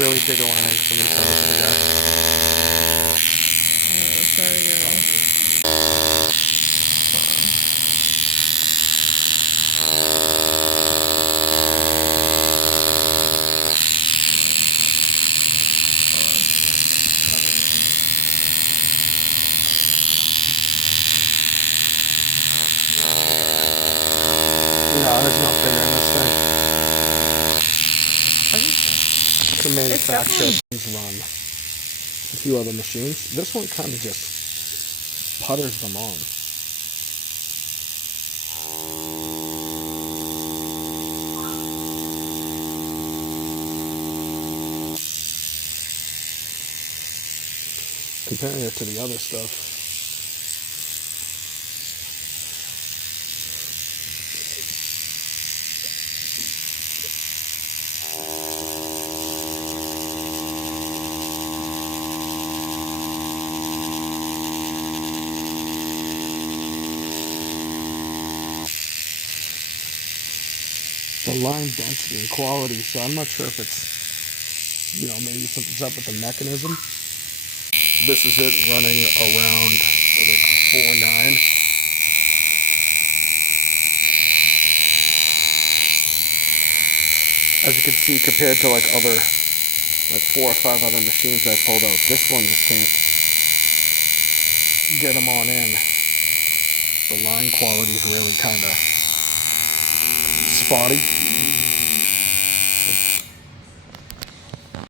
really dig a line. So I'm gonna send it to the guy. Alright, let's try it again. No, there's no figure in this thing. The manufacturer run a few other machines. This one kind of just putters them on. Comparing it to the other stuff. The line density and quality, so I'm not sure if it's, maybe something's up with the mechanism. This is it running around like 4.9. As you can see, compared to like 4 or 5 other machines I pulled out, this one just can't get them on in. The line quality is really kind of spotty.